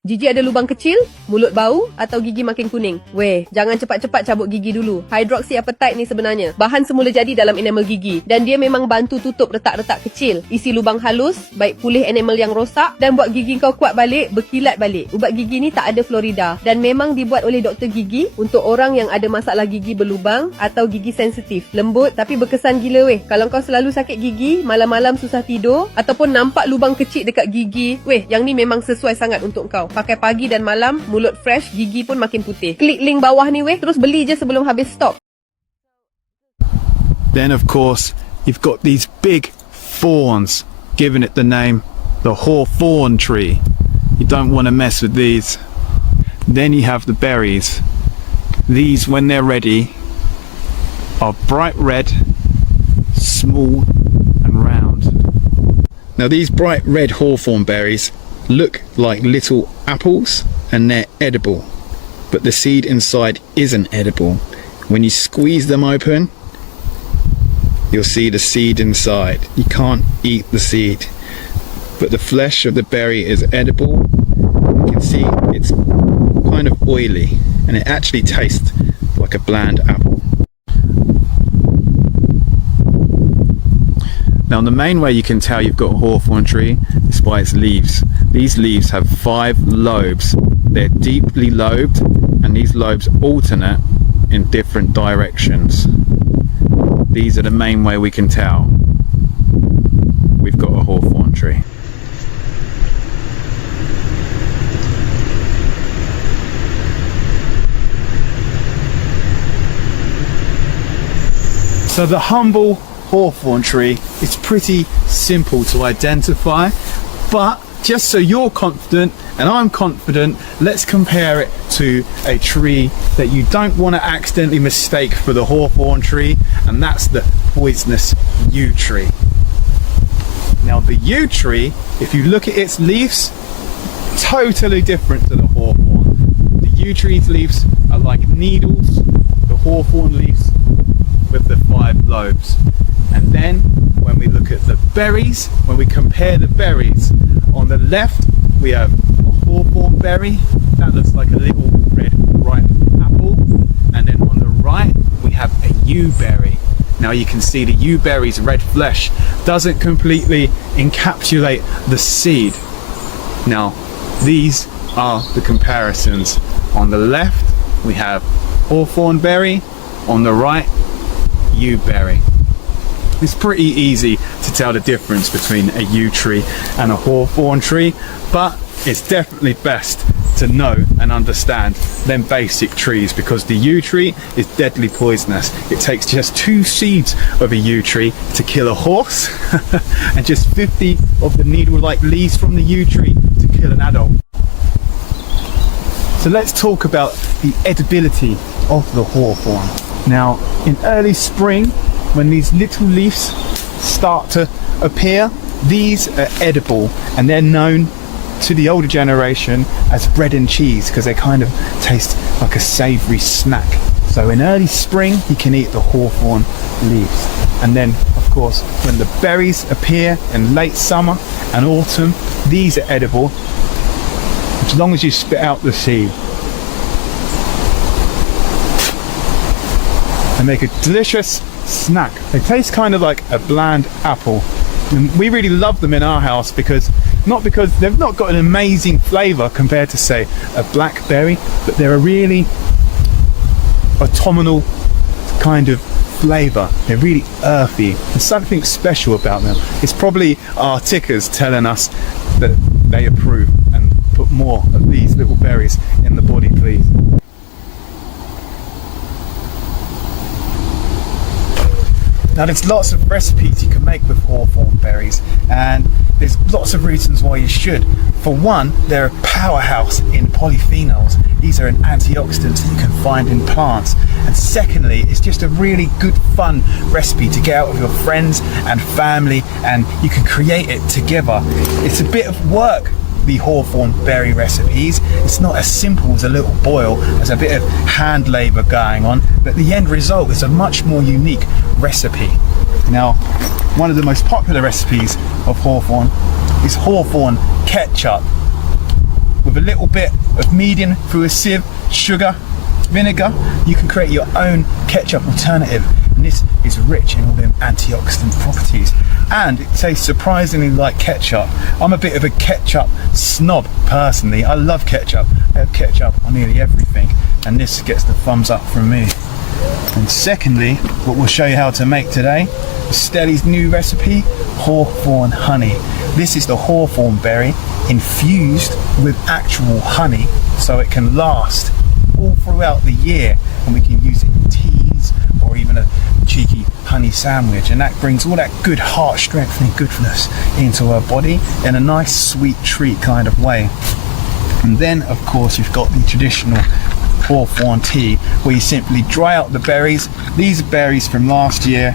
Gigi ada lubang kecil, mulut bau atau gigi makin kuning? Weh, jangan cepat-cepat cabut gigi dulu. Hydroxyapatite ni sebenarnya bahan semula jadi dalam enamel gigi dan dia memang bantu tutup retak-retak kecil, isi lubang halus, baik pulih enamel yang rosak dan buat gigi kau kuat balik, berkilat balik. Ubat gigi ni tak ada fluorida dan memang dibuat oleh doktor gigi untuk orang yang ada masalah gigi berlubang atau gigi sensitif. Lembut tapi berkesan gila weh. Kalau kau selalu sakit gigi, malam-malam susah tidur ataupun nampak lubang kecil dekat gigi, weh, yang ni memang sesuai sangat untuk kau. Pakai pagi dan malam, mulut fresh, gigi pun makin putih. Klik link bawah ni weh, terus beli je sebelum habis stok. Then of course, you've got these big thorns, giving it the name the hawthorn tree. You don't want to mess with these. Then you have the berries. These, when they're ready, are bright red, small and round. Now these bright red hawthorn berries look like little apples and they're edible, but the seed inside isn't edible. When you squeeze them open, you'll see the seed inside. You can't eat the seed, but the flesh of the berry is edible. You can see it's kind of oily and it actually tastes like a bland apple. Now the main way you can tell you've got a hawthorn tree is by its leaves. These leaves have 5 lobes. They're deeply lobed and these lobes alternate in different directions. These are the main way we can tell we've got a hawthorn tree. So the humble hawthorn tree is pretty simple to identify, but just so you're confident and I'm confident, let's compare it to a tree that you don't want to accidentally mistake for the hawthorn tree, and that's the poisonous yew tree. Now the yew tree, if you look at its leaves, totally different to the hawthorn. The yew tree's leaves are like needles, the hawthorn leaves with the 5 lobes. And then when we look at the berries, when we compare the berries, on the left we have a hawthorn berry that looks like a little red ripe apple, and then on the right we have a yew berry. Now you can see the yew berry's red flesh doesn't completely encapsulate the seed. Now these are the comparisons. On the left we have hawthorn berry, on the right yew berry. It's pretty easy to tell the difference between a yew tree and a hawthorn tree, but it's definitely best to know and understand them basic trees, because the yew tree is deadly poisonous. It takes just 2 seeds of a yew tree to kill a horse and just 50 of the needle-like leaves from the yew tree to kill an adult. So let's talk about the edibility of the hawthorn. Now in early spring, when these little leaves start to appear, these are edible and they're known to the older generation as bread and cheese because they kind of taste like a savoury snack. So in early spring you can eat the hawthorn leaves, and then of course when the berries appear in late summer and autumn, these are edible as long as you spit out the seed. They make a delicious snack. They taste kind of like a bland apple, and we really love them in our house because they've not got an amazing flavour compared to say a blackberry, but they're a really autumnal kind of flavour. They're really earthy. There's something special about them. It's probably our tickers telling us that they approve and put more of these little berries in the body, please. Now there's lots of recipes you can make with hawthorn berries, and there's lots of reasons why you should. For one, they're a powerhouse in polyphenols. These are an antioxidants that you can find in plants. And secondly, it's just a really good fun recipe to get out with your friends and family, and you can create it together. It's a bit of work, the hawthorn berry recipes. It's not as simple as a little boil. There's a bit of hand labour going on, but the end result is a much more unique recipe. Now, one of the most popular recipes of hawthorn is hawthorn ketchup. with a little bit of medium through a sieve, sugar, vinegar, you can create your own ketchup alternative. And this is rich in all them antioxidant properties. And it tastes surprisingly like ketchup. I'm a bit of a ketchup snob personally. I love ketchup. I have ketchup on nearly everything. And this gets the thumbs up from me. And secondly, what we'll show you how to make today is Stelly's new recipe, hawthorn honey. This is the hawthorn berry infused with actual honey so it can last all throughout the year, and we can use it in teas or even a cheeky honey sandwich, and that brings all that good heart strengthening goodness into our body in a nice sweet treat kind of way. And then of course you've got the traditional hawthorn tea, where you simply dry out the berries. These are berries from last year.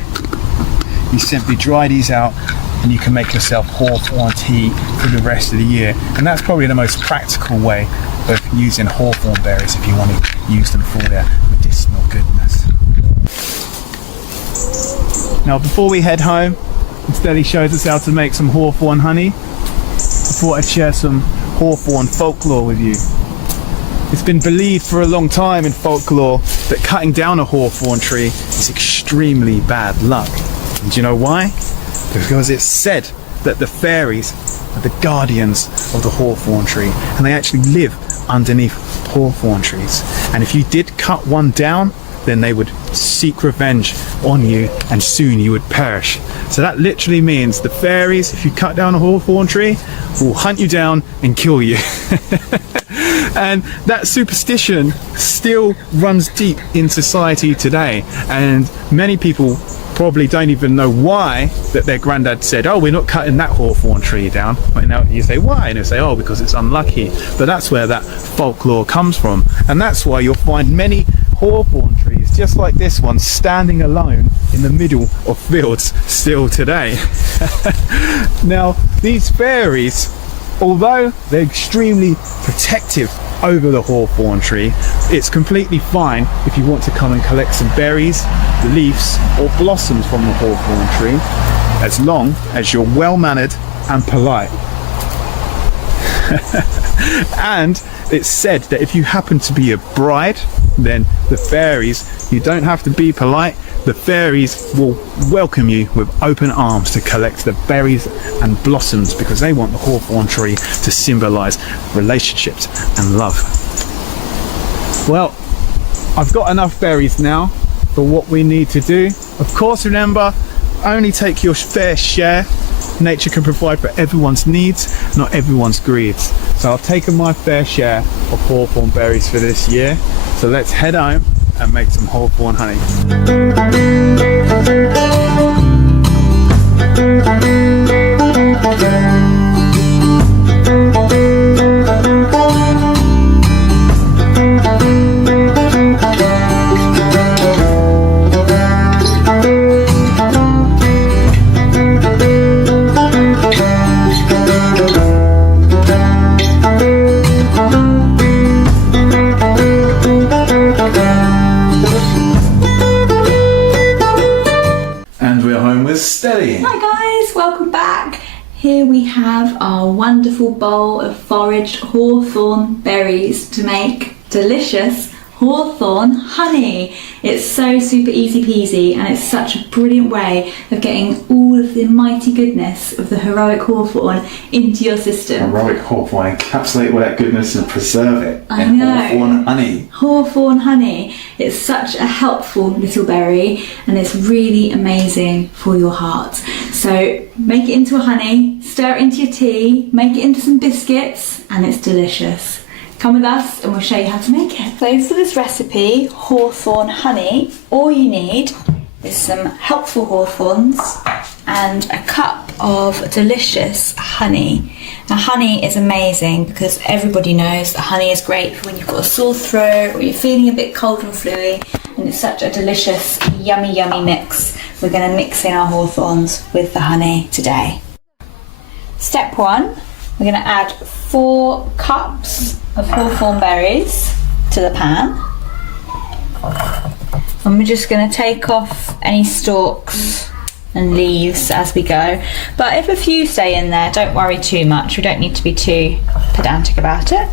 You simply dry these out and you can make yourself hawthorn tea for the rest of the year. And that's probably the most practical way of using hawthorn berries if you want to use them for their medicinal goodness. Now before we head home, Stelly shows us how to make some hawthorn honey. I thought I'd share some hawthorn folklore with you. It's been believed for a long time in folklore that cutting down a hawthorn tree is extremely bad luck. And do you know why? Because it's said that the fairies are the guardians of the hawthorn tree, and they actually live underneath hawthorn trees. And if you did cut one down, then they would seek revenge on you and soon you would perish. So that literally means the fairies, if you cut down a hawthorn tree, will hunt you down and kill you. And that superstition still runs deep in society today, and many people probably don't even know why that their granddad said, oh, we're not cutting that hawthorn tree down. And now you say, why? And they say, oh, because it's unlucky. But that's where that folklore comes from, and that's why you'll find many hawthorn trees just like this one standing alone in the middle of fields still today. Now these fairies, although they're extremely protective over the hawthorn tree, it's completely fine if you want to come and collect some berries, leaves or blossoms from the hawthorn tree, as long as you're well mannered and polite. And it's said that if you happen to be a bride, then the fairies, you don't have to be polite, the fairies will welcome you with open arms to collect the berries and blossoms, because they want the hawthorn tree to symbolise relationships and love. Well, I've got enough berries now for what we need to do. Of course, remember, only take your fair share. Nature can provide for everyone's needs, not everyone's greeds. So I've taken my fair share of hawthorn berries for this year. So let's head home and make some hawthorn honey. Stelly. Hi guys, welcome back. Here we have our wonderful bowl of foraged hawthorn berries to make delicious hawthorn honey. It's so super easy peasy, and it's such a brilliant way of getting all of the mighty goodness of the heroic hawthorn into your system. Heroic hawthorn, encapsulate all that goodness and preserve it. I know. Hawthorn honey. Hawthorn honey. It's such a helpful little berry, and it's really amazing for your heart. So make it into a honey, stir it into your tea, make it into some biscuits, and it's delicious. Come with us and we'll show you how to make it. So for this recipe, hawthorn honey, all you need is some helpful hawthorns and a cup of delicious honey. Now honey is amazing because everybody knows that honey is great for when you've got a sore throat or you're feeling a bit cold and fluey, and it's such a delicious, yummy, yummy mix. We're going to mix in our hawthorns with the honey today. Step 1, we're going to add 4 cups of hawthorn berries to the pan, and we're just going to take off any stalks and leaves as we go. But if a few stay in there, don't worry too much. We don't need to be too pedantic about it.